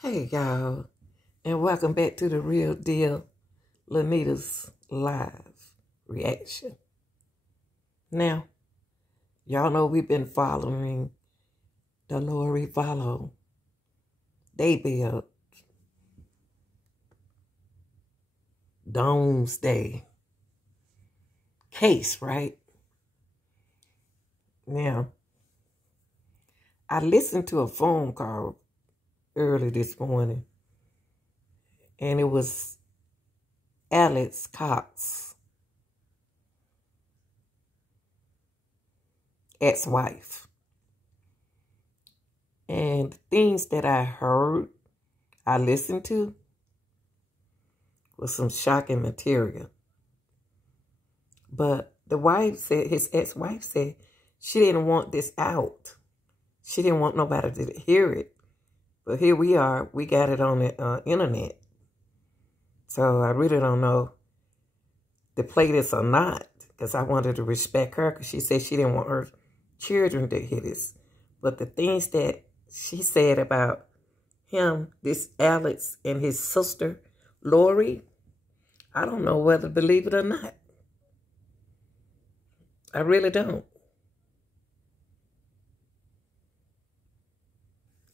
Hey y'all, and welcome back to the Real Deal Lanita's live reaction. Now, y'all know we've been following the Vallow debut Doomsday case, right? Now, I listened to a phone call early this morning, and it was Alex Cox's ex-wife. And the things that I heard, I listened to, was some shocking material. But the wife said, his ex-wife said, she didn't want this out. She didn't want nobody to hear it. But here we are. We got it on the internet. So I really don't know to play this or not, because I wanted to respect her, because she said she didn't want her children to hear this. But the things that she said about him, this Alex, and his sister, Lori, I don't know whether to believe it or not. I really don't.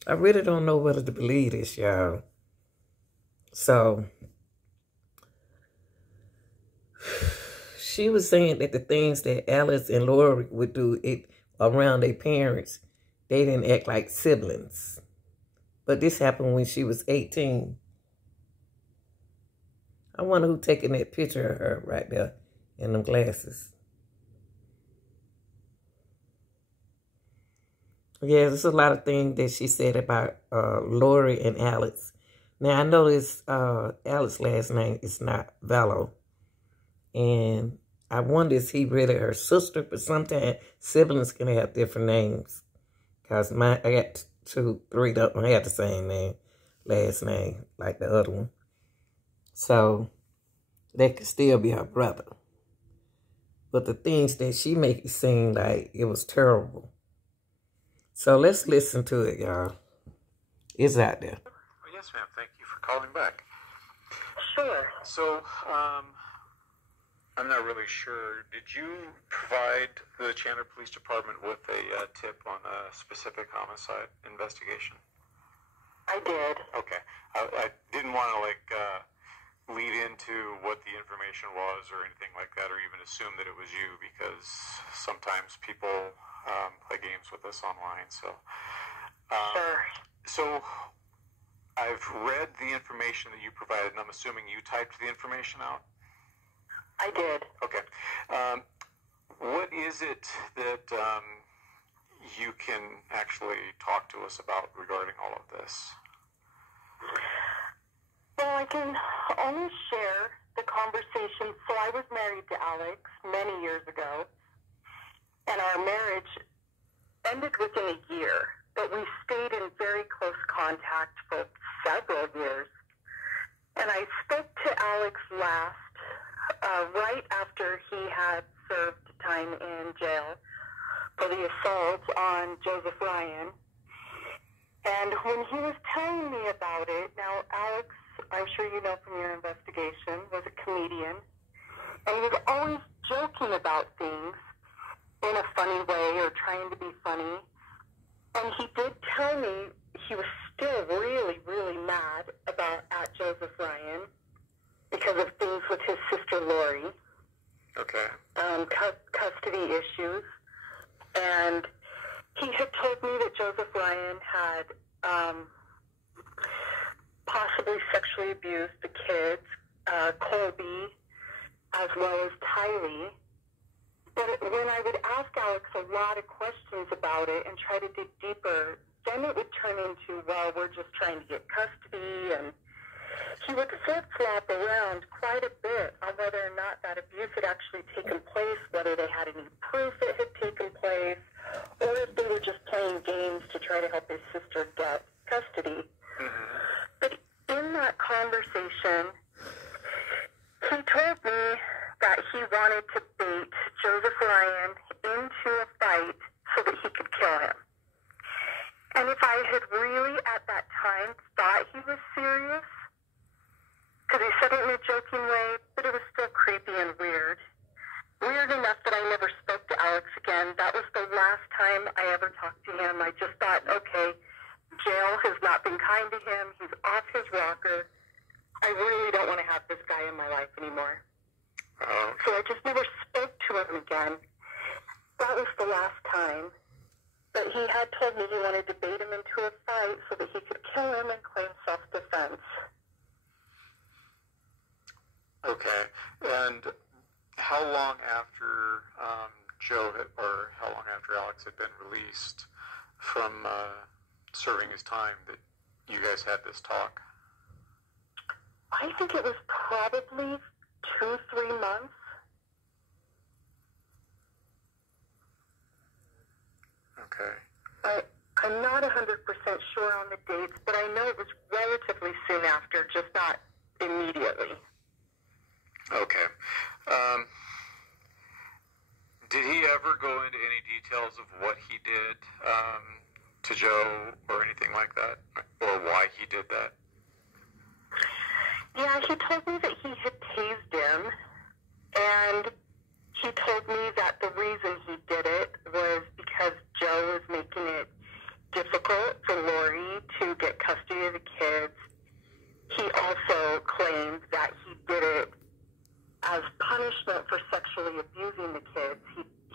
I really don't know whether to believe this, y'all. So, she was saying that the things that Alex and Lori would do around their parents, they didn't act like siblings. But this happened when she was 18. I wonder who taking that picture of her right there in them glasses. Yeah, there's a lot of things that she said about Lori and Alex. Now, I know this Alex's last name is not Vallow. And I wonder if he really her sister, but sometimes siblings can have different names. Because I got three don't have the same name, last name, like the other one. So, that could still be her brother. But the things that she make it seem like it was terrible. So let's listen to it, y'all. It's out there. Well, yes, ma'am. Thank you for calling back. Sure. So, I'm not really sure. Did you provide the Chandler Police Department with a tip on a specific homicide investigation? I did. Okay. I didn't want to, lead into what the information was or anything like that, or even assume that it was you, because sometimes people play games with us online. So, Sure. So I've read the information that you provided, and I'm assuming you typed the information out? I did. Okay. What is it that you can actually talk to us about regarding all of this? Well, I can only share the conversation. So I was married to Alex many years ago, and our marriage ended within a year, but we stayed in very close contact for several years. And I spoke to Alex last, right after he had served time in jail for the assault on Joseph Ryan. And when he was telling me about it, now Alex, I'm sure you know from your investigation, was a comedian. And he was always joking about things in a funny way or trying to be funny. And he did tell me he was still really, really mad at Joseph Ryan because of things with his sister Lori. Okay. Custody issues. And he had told me that Joseph Ryan had possibly sexually abused the kids, Colby, as well as Tylee. But when I would ask Alex a lot of questions about it and try to dig deeper, then it would turn into, well, we're just trying to get custody, and he would flip-flop around quite a bit on whether or not that abuse had actually taken place, whether they had any proof it had taken place, or if they were just playing games to try to help his sister get custody. Mm-hmm. But in that conversation, he told me that he wanted to bait Joseph Ryan into a fight so that he could kill him. And if I had really at that time thought he was serious, because he said it in a joking way, but it was still creepy and weird. Weird enough that I never spoke to Alex again. That was the last time I ever talked to him. I just thought, okay, jail has not been kind to him. He's off his rocker. I really don't want to have this guy in my life anymore. So I just never spoke to him again. That was the last time. But he had told me he wanted to bait him into a fight so that he could kill him and claim self-defense. Okay. And how long after Joe how long after Alex had been released from serving his time that you guys had this talk? I think it was probably 2-3 months. Okay. I'm not 100% sure on the dates, but I know it was relatively soon after, just not immediately. Okay. Did he ever go into any details of what he did to Joe or anything like that, or why he did that? Yeah, he told me that he had tased him, and he told me that the reason he did it was because Joe was making it difficult for Lori to get custody of the kids. He also claimed that he did it as punishment for sexually abusing the kids.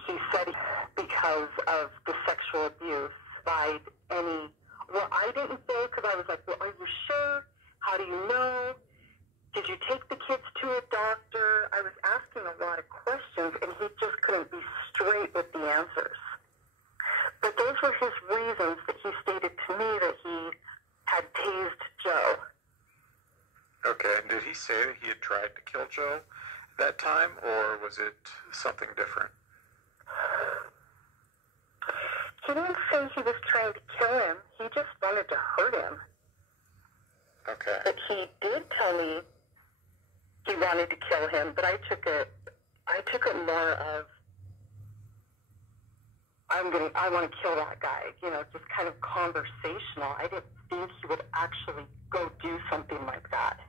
He said because of the sexual abuse by I didn't say, because I was like, well, are you sure? How do you know? Did you take the kids to a doctor? I was asking a lot of questions, and he just couldn't be straight with the answers. But those were his reasons that he stated to me that he had tased Joe. Okay, and did he say that he had tried to kill Joe that time, or was it something different? He didn't say he was trying to kill him. He just wanted to hurt him. Okay. But he did tell me he wanted to kill him, but I took it more of, I want to kill that guy, just kind of conversational. I didn't think he would actually go do something like that.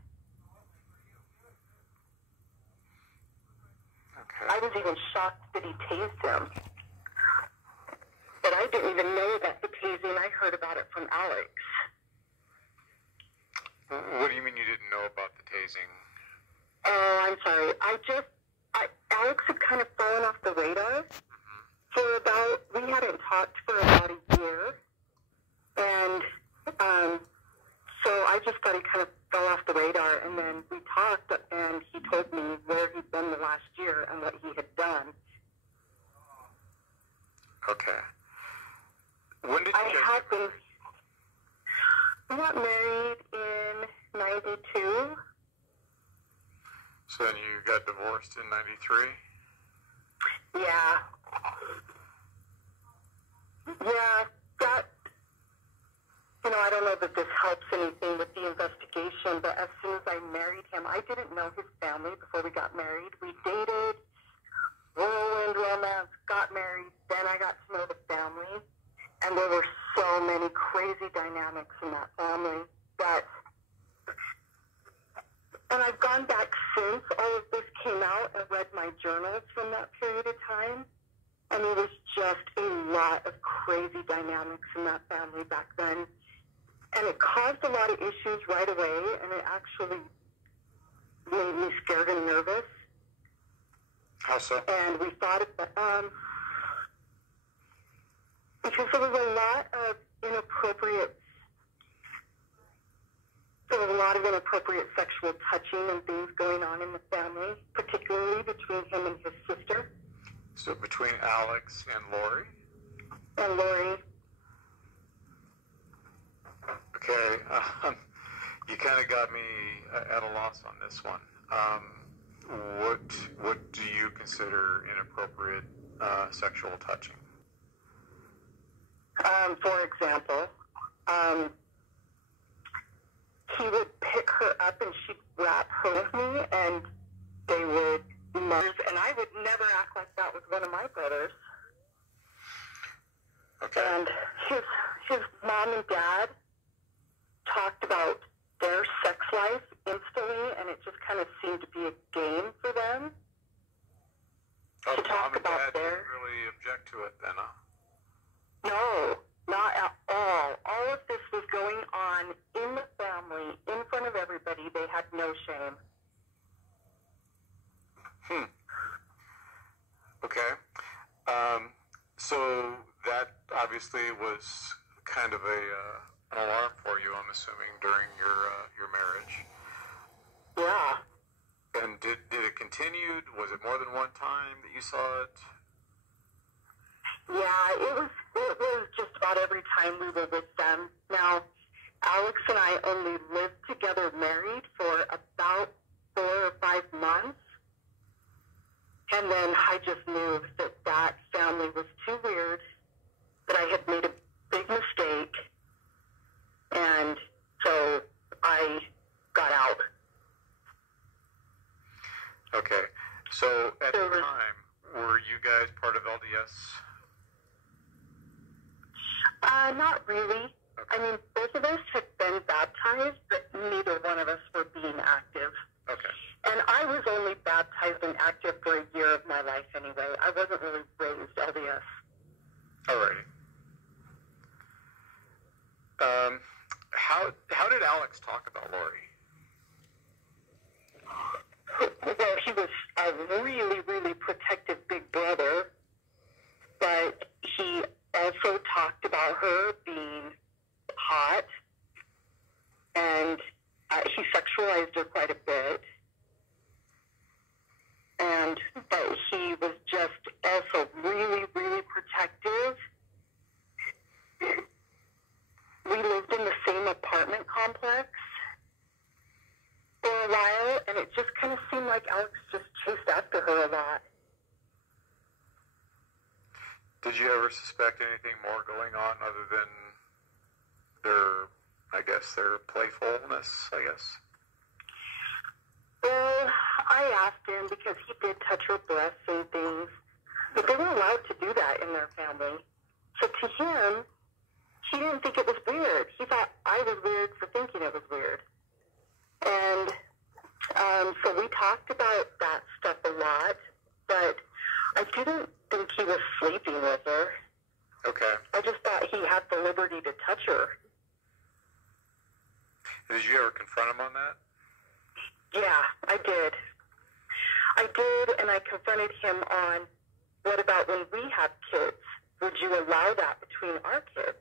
Okay. I was even shocked that he tased him. But I didn't even know about the tasing. I heard about it from Alex. What do you mean you didn't know about the tasing? Oh, I'm sorry. Alex had kind of fallen off the radar we hadn't talked for about a year. And so I just thought he kind of fell off the radar. And then we talked, and he told me where he'd been the last year and what he had done. Okay. When did you we got married in 92. So then you got divorced in 93? Yeah. Yeah, that, I don't know that this helps anything with the investigation, but as soon as I married him, I didn't know his family before we got married. We dated, whirlwind romance, got married, then I got to know the family, and there were so many crazy dynamics in that family and I've gone back since all of this came out and read my journals from that period of time, and it was just a lot of crazy dynamics in that family back then. And it caused a lot of issues right away, and it actually made me scared and nervous. How so? And we thought because there was a lot of inappropriate sexual touching and things going on in the family, particularly between him and his sister. So between Alex and Lori? And Lori. Okay, you kind of got me at a loss on this one. What do you consider inappropriate sexual touching? For example, he would pick her up and she'd wrap her with me, and they would merge, and I would never act like that with one of my brothers. Okay. And mom and dad talked about their sex life instantly, and it just kind of seemed to be a game for them to talk about Mom and Dad didn't really object to it then, huh? No, not at all. All of this was going on in the family, in front of everybody. They had no shame. Okay. So that obviously was kind of an alarm for you, I'm assuming, during your marriage. Yeah. And did it continue? Was it more than one time that you saw it? Yeah, it was just about every time we were with them. Now, Alex and I only lived together married for about 4 or 5 months. And then I just knew that family was too weird, that I had made a big mistake, and so I got out. Okay. So at the time, were you guys part of LDS? Not really. Okay. I mean, both of us had been baptized, but neither one of us were being active. Okay. And I was only baptized and active for a year of my life anyway. I wasn't really raised LDS. Alrighty. How did Alex talk about Lori? Well, he was a really, really protective big brother, but he also talked about her being hot, and he sexualized her quite a bit. But he was just also really, really protective. We lived in the same apartment complex for a while, and it just kind of seemed like Alex just chased after her a lot. Did you ever suspect anything more going on other than their playfulness, I guess? Well, I asked him because he did touch her breasts and things, but they weren't allowed to do that in their family. So to him, he didn't think it was weird. He thought I was weird for thinking it was weird. And so we talked about that stuff a lot, but I didn't think he was sleeping with her. Okay. I just thought he had the liberty to touch her. Did you ever confront him on that? Yeah, I did. And I confronted him on, what about when we have kids? Would you allow that between our kids?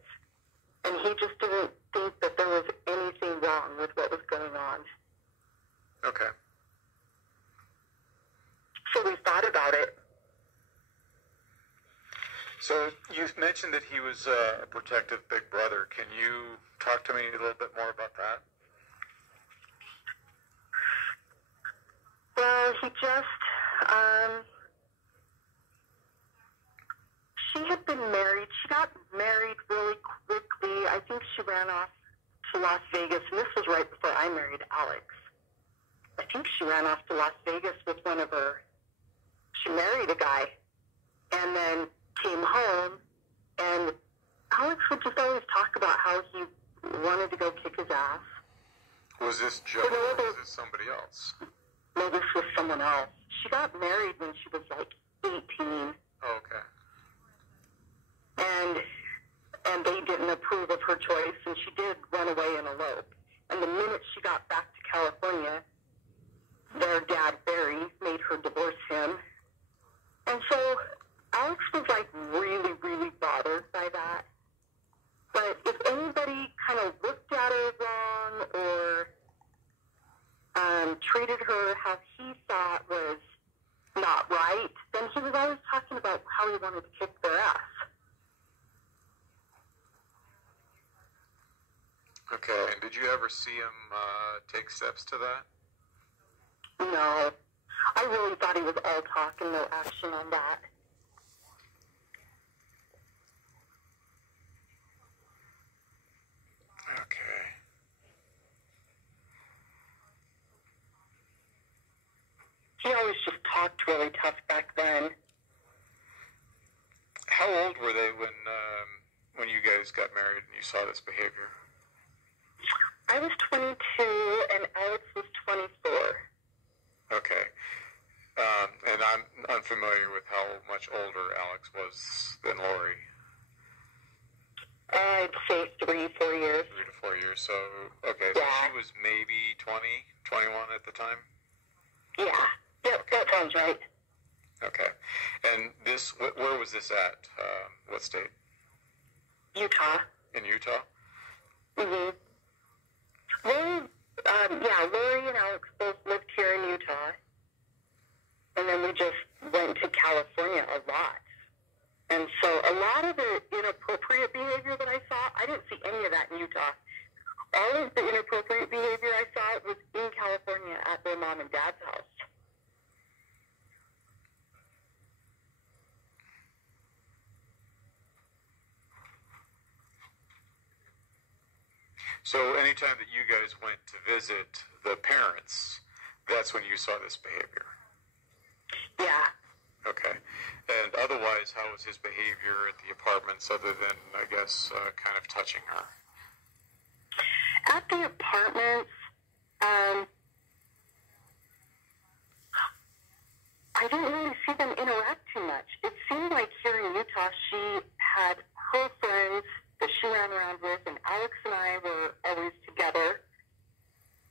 And he just didn't think that there was anything wrong with what was going on. Okay. So we thought about it. So you mentioned that he was a protective big brother. Can you talk to me a little bit more about that? Well, he just, she had been married. She got married really quickly. I think she ran off to Las Vegas, and this was right before I married Alex. I think she ran off to Las Vegas with one of her, she married a guy, and then came home, and Alex would just always talk about how he wanted to go kick his ass. Was this Joe or was this somebody else? No, this was someone else. She got married when she was like 18. Oh, okay. And they didn't approve of her choice, and she did run away and elope. And the minute she got back to California, their dad, Barry, made her divorce him. And so Alex was like really, really bothered by that. But if anybody kind of looked at her wrong or treated her how he thought was not right, then he was always talking about how he wanted to kick their ass. Okay, and did you ever see him take steps to that? No. I really thought he was all talk and no action on that. Okay. He always just talked really tough back then. How old were they when you guys guys got married and you saw this behavior? I was 22 and Alex was 24. Okay. And I'm unfamiliar with how much older Alex was than Lori. I'd say 3, 4 years. 3 to 4 years. So, okay, Yeah. so she was maybe 20, 21 at the time? Yeah. Yep, that sounds right. Okay. And this, where was this at? What state? Utah. In Utah? Mm-hmm. Lori and Alex both lived here in Utah. And then we just went to California a lot. And so a lot of the inappropriate behavior that I saw, I didn't see any of that in Utah. All of the inappropriate behavior I saw was in California at their mom and dad's house. So anytime that you guys went to visit the parents, that's when you saw this behavior? Yeah. Okay. And otherwise, how was his behavior at the apartments other than, I guess, kind of touching her? At the apartments, I didn't really see them interact too much. It seemed like here in Utah, she had her friends that she ran around with, and Alex and I were always together.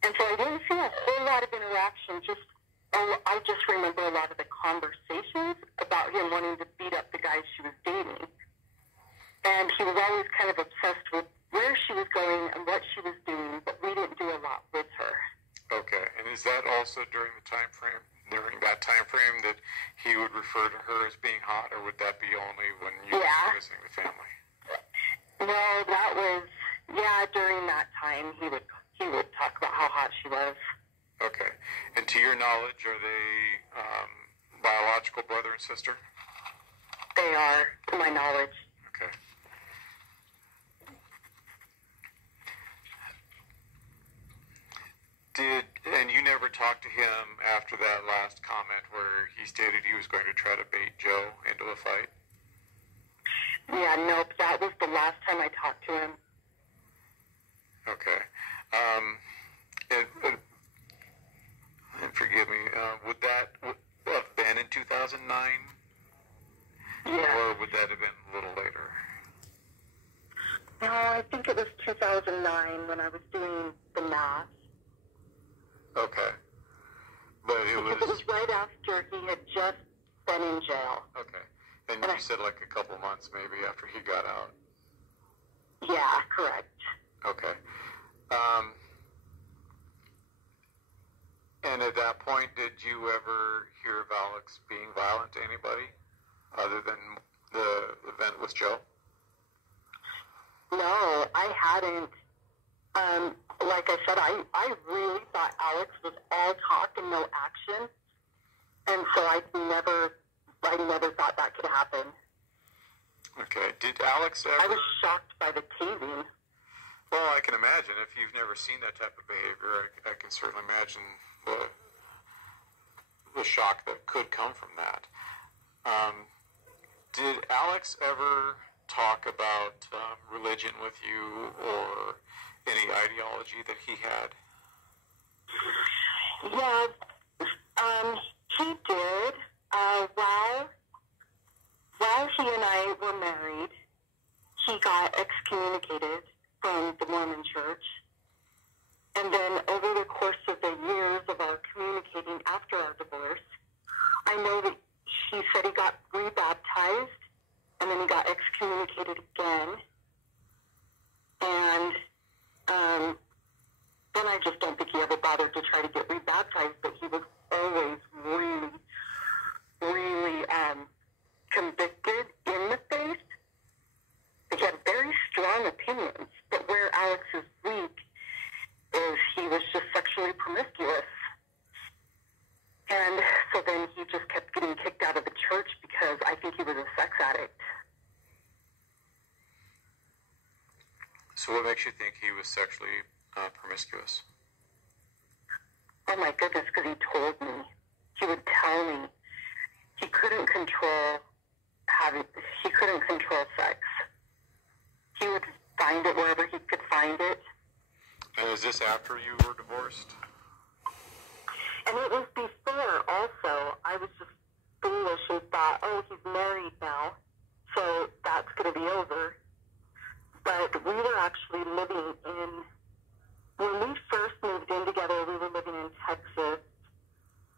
And so I didn't see a whole lot of interaction. I just remember a lot of the conversations about him wanting to beat up the guys she was dating. And he was always kind of obsessed with where she was going and what she was doing, but we didn't do a lot with her. Okay. And is that also during that time frame that he would refer to her as being hot, or would that be only when you were visiting the family? No, that was, during that time he would talk about how hot she was. Okay. And to your knowledge, are they biological brother and sister? They are, to my knowledge. Okay. And you never talked to him after that last comment where he stated he was going to try to bait Joe into a fight? Yeah, nope, that was the last time I talked to him. Okay. And forgive me, would that have been in 2009? Yeah. Or would that have been a little later? No, I think it was 2009 when I was doing the math. Okay. But it was right after he had just been in jail. Okay. And you said like a couple months maybe after he got out. Yeah, correct. Okay. And at that point, did you ever hear of Alex being violent to anybody other than the event with Joe? No, I hadn't. Like I said, I really thought Alex was all talk and no action. And so I never thought that could happen. Okay. Did Alex ever... I was shocked by the tasing. Well, I can imagine. If you've never seen that type of behavior, I can certainly imagine the shock that could come from that. Did Alex ever talk about religion with you or any ideology that he had? Yeah, he did. While he and I were married, he got excommunicated from the Mormon Church. And then over the course of the years of our communicating after our divorce, I know that he said he got rebaptized, and then he got excommunicated again. And then I just don't think he ever bothered to try to get rebaptized, but he was always really, really convicted in the faith. He had very strong opinions, but where Alex is weak is he was just sexually promiscuous. And so then he just kept getting kicked out of the church because I think he was a sex addict. So what makes you think he was sexually promiscuous? Oh my goodness, because he told me. He would tell me. He couldn't control sex. he would find it wherever he could find it. And is this after you were divorced? And it was before also. I was just foolish and thought, oh, he's married now, so that's going to be over. But we were actually living in, when we first moved in together, we were living in Texas,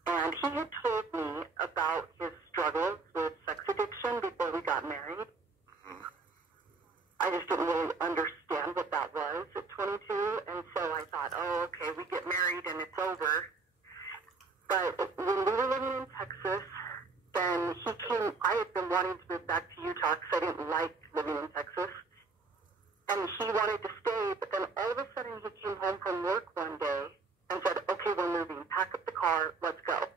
and he had told me about his struggles with sex addiction before we got married. Mm-hmm. I just didn't really understand what that was at 22, and so I thought, oh, okay, we get married and it's over. But when we were living in Texas, then he came, I had been wanting to move back to Utah because I didn't like living in Texas. And he wanted to stay, but then all of a sudden he came home from work one day and said, okay, we're moving. Pack up the car. Let's go.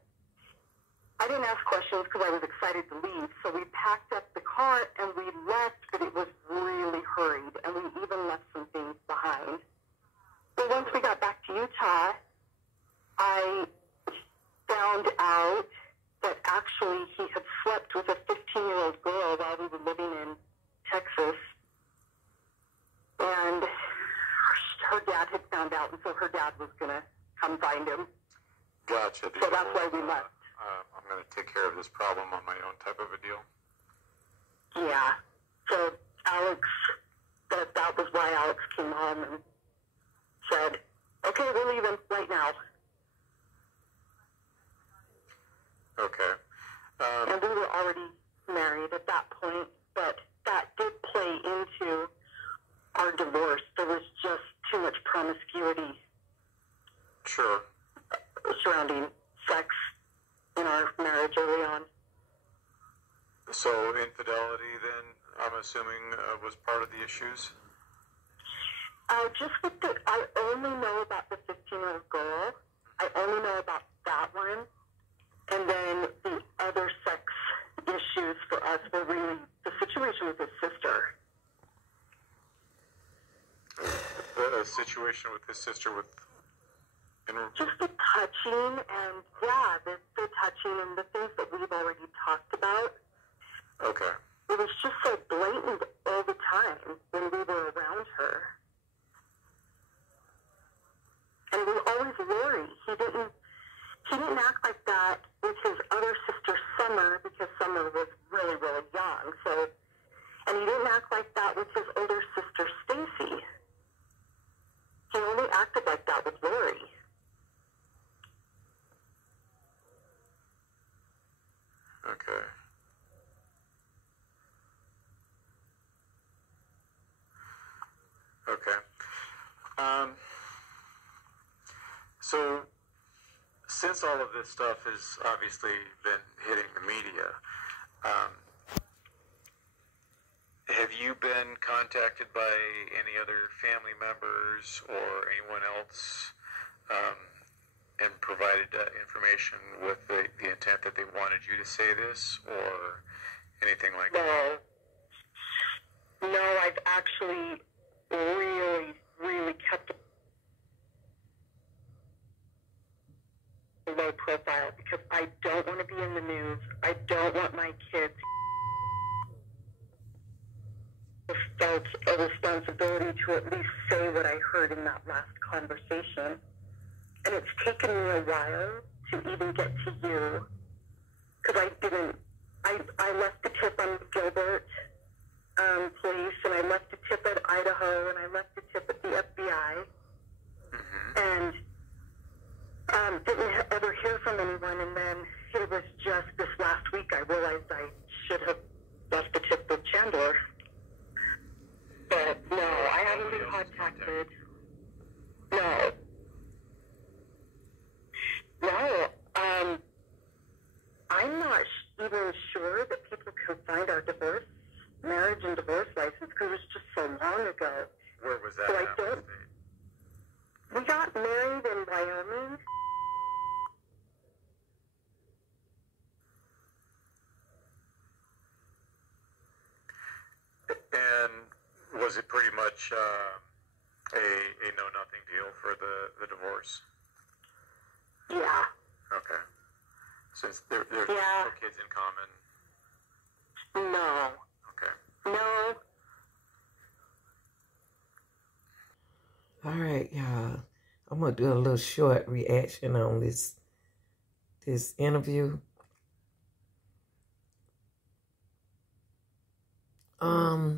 I didn't ask questions because I was excited to leave. So we packed up the car and we left, but it was really hurried. And we even left some things behind. But once we got back to Utah, I found out that actually he had slept with a 15-year-old girl while we were living in Texas. And her dad had found out, and so her dad was going to come find him. Gotcha. So that's why we left. I'm going to take care of this problem on my own type of a deal. Yeah. So Alex, that was why Alex came home and said, okay, we're leaving right now. Okay. And we were already married at that point, but that did play into our divorce. There was just too much promiscuity. Sure. Surrounding sex in our marriage early on. So infidelity then, I'm assuming, was part of the issues? Just with I only know about the 15-year-old girl. I only know about that one. And then the other sex issues for us were really the situation with his sister. The situation with his sister with... Just the touching and, yeah, the touching and the things that we've already talked about. Okay. It was just so blatant all the time when we were around her. And it was always Lori. He didn't act like that with his other sister, Summer, because Summer was really, really young. So, and he didn't act like that with his older sister, Stacy. He only acted like that with Lori. Okay. Okay. So, since all of this stuff has obviously been hitting the media, have you been contacted by any other family members or anyone else and provided information with the intent that they wanted you to say this or anything like that? No, I've actually really, really kept a low profile because I don't want to be in the news. I don't want my kids to felt a responsibility to at least say what I heard in that last conversation. And it's taken me a while to even get to you because I left the tip on Gilbert police, and I left a tip at Idaho, and I left a tip at the FBI, and didn't ever hear from anyone. And then it was just this last week I realized I should have left the tip with Chandler. But no, I haven't been contacted. No. No. I'm not even sure that people can find our marriage and divorce license because it was just so long ago. Where was that? So I don't. We got married in Wyoming. And was it pretty much a know-nothing deal for the divorce? Yeah. Okay. Since there's no kids in common? No. Okay. No. All right, y'all. I'm gonna do a little short reaction on this interview. I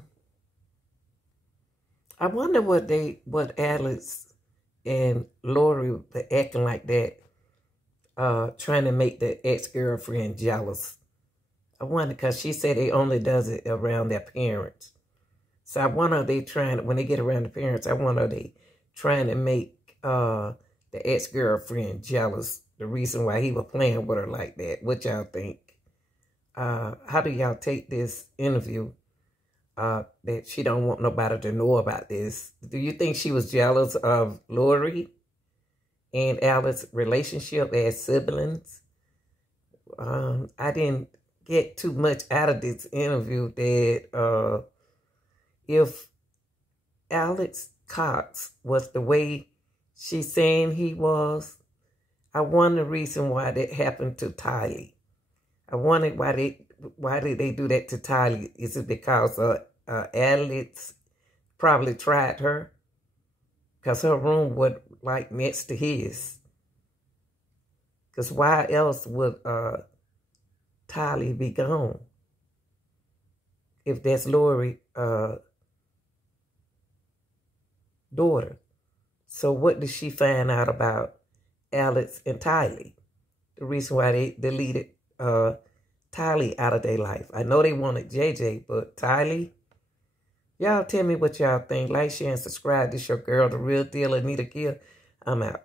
wonder what Alex and Lori were acting like that, trying to make the ex-girlfriend jealous. I wonder, because she said they only does it around their parents. So I wonder, they trying, when they get around the parents, I wonder, they trying to make the ex-girlfriend jealous, the reason why he was playing with her like that. What y'all think? How do y'all take this interview, that she don't want nobody to know about this? Do you think she was jealous of Lori and Alex's relationship as siblings? I didn't get too much out of this interview that if Alex Cox was the way she's saying he was, I wonder the reason why that happened to Tylee. I wondered why did they do that to Tylee? Is it because Alex probably tried her? Because her room was like next to his. Because why else would Tylee be gone? If that's Lori's daughter. So what did she find out about Alex and Tylee? The reason why they deleted Tylee out of their life. I know they wanted JJ, but Tylee? Y'all tell me what y'all think. Like, share, and subscribe. This your girl, The Real Deal, Anita Gill. I'm out.